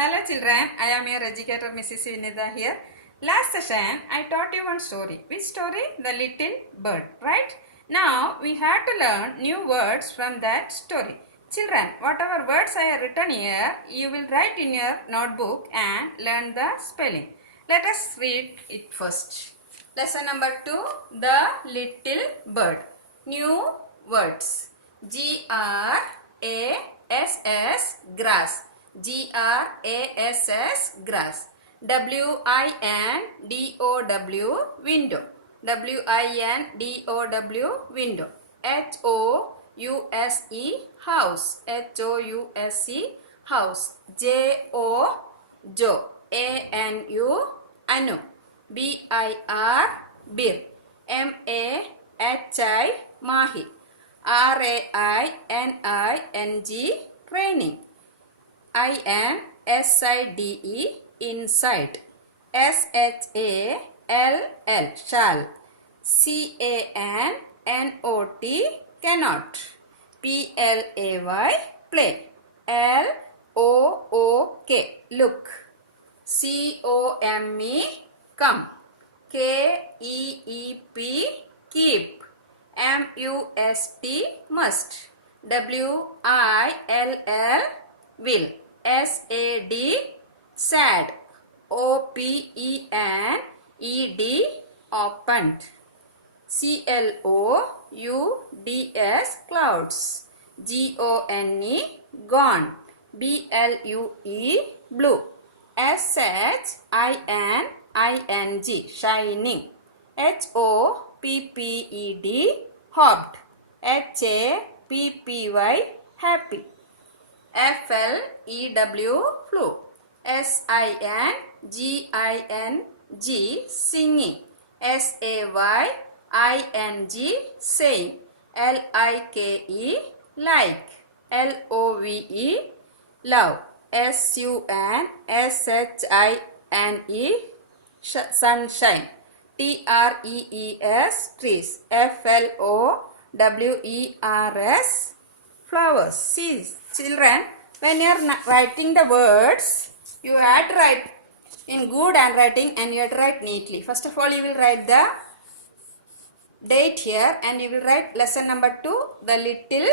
Hello children, I am your educator Mrs. Vinitha here. Last session I taught you one story. Which story? The little bird, right? Now we have to learn new words from that story. Children, whatever words I have written here, you will write in your notebook and learn the spelling. Let us read it first. Lesson number 2, The Little Bird. New words. Grass, grass. Grass, grass. Window, window. Window. House, house. Jo, anu. Bir, mahi. Raining, raining. Inside, inside. Shall. Canot, cannot. Play, play. Look, look. Come. Keep, keep. Must. Will. Sad. Opened, opened. Clouds. Gone. Blue. Shining. Hopped. Happy. Flew. Singing. Saying. Like. Love. Sunshine. Trees. Flowers. See, children, when you are writing the words, you have to write in good handwriting and you have to write neatly. First of all, you will write the date here and you will write lesson number 2, The Little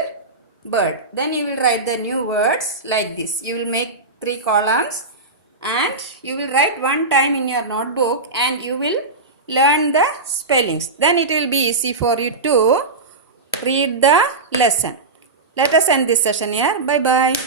Bird. Then you will write the new words like this. You will make 3 columns and you will write one time in your notebook and you will learn the spellings. Then it will be easy for you to read the lesson. Let us end this session here. Bye bye.